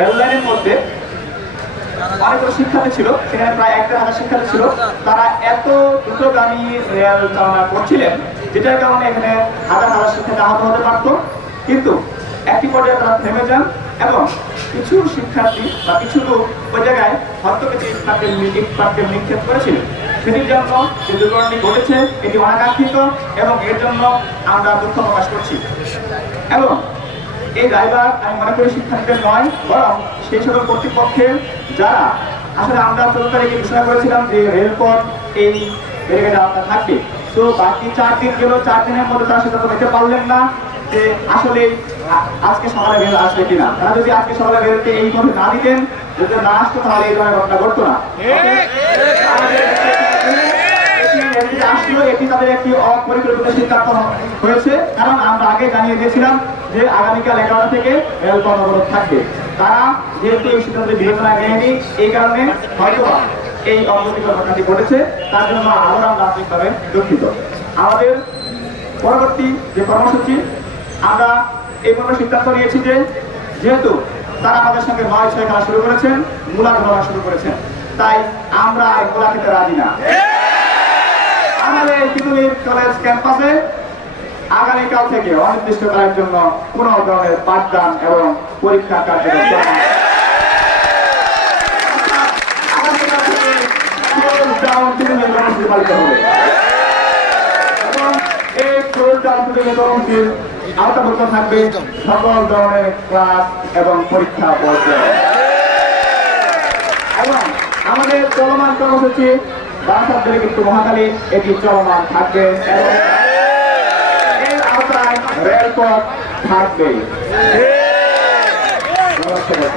Rail লাইনের মধ্যে অনেকগুলো শিক্ষার্থী ছিল? সেখানে প্রায় একটা হাজার শিক্ষার্থী ছিল। তারা এত দ্রুতগামী রেল চালনা করছিলেন, যেটার কারণে এখানে হাজার হাজার শিক্ষার্থী আহত হতে পারত। কিন্তু একটি পর্যায়ে তারা থেমে যান এবং কিছু শিক্ষার্থী বা কিছু লোক ওই জায়গায় হস্তকেছি ইটপাটকেল ইটপাটকেল নিক্ষেপ করেছিল। সেটির জন্য যে দুর্ঘটনাটি ঘটেছে, এটি অনাকাঙ্ক্ষিত এবং এর জন্য আমরা দুঃখ প্রকাশ করছি। এবং এই ড্রাইভার আমি মনে করি শিক্ষার্থীদের নয় বরং সেই সকল কর্তৃপক্ষের যারা আসলে আমরা চোদ্দ তারিখে ঘোষণা করেছিলাম যে রেলপথ এই ব্যারিকেডে আপনার থাকবে তো বাকি চার দিন গেল চার দিনের মধ্যে তারা সিদ্ধান্ত নিতে পারলেন না যে আসলে আজকে সকালে রেল আসবে কিনা। তারা যদি আজকে সকালে রেলকে এইভাবে না দিতেন যদি না আসতো তাহলে এই ধরনের ঘটনা ঘটতো না আমাদের এটি এটি আসলো এটি তাদের একটি অপরিকল্পিত সিদ্ধান্ত হয়েছে। কারণ আমরা আগে জানিয়ে দিয়েছিলাম যে আগামীকাল এগারোটা থেকে রেলপথ অবরোধ থাকবে। তারা যেহেতু এই সিদ্ধান্তের বিবেচনা নেয়নি, এই কারণে হয়তো এই অগ্রগতিকর ঘটনাটি ঘটেছে। তার জন্য আবার আমরা আন্তরিকভাবে দুঃখিত। আমাদের পরবর্তী যে কর্মসূচি, আমরা এই মর্মে সিদ্ধান্ত নিয়েছি যে যেহেতু তারা আমাদের সঙ্গে নয় ছয় খেলা শুরু করেছেন মূলা খেলা শুরু করেছেন, তাই আমরা এই গোলা খেতে রাজি না। কলেজ ক্যাম্পাসে আগামীকাল থেকে অনির্দিষ্টকালের জন্য কোন ধরনের পাঠদান এবং পরীক্ষা কার্যক্রম আওতাভুক্ত থাকবে সকল ধরনের ক্লাস এবং পরীক্ষা পর্যায়ে। এবং আমাদের চলমান কর্মসূচি বারাসাত কিন্তু মহাকালী এটি চলমান থাকবে। এর আওতায় রেলপথ থাকবে নমস্কার।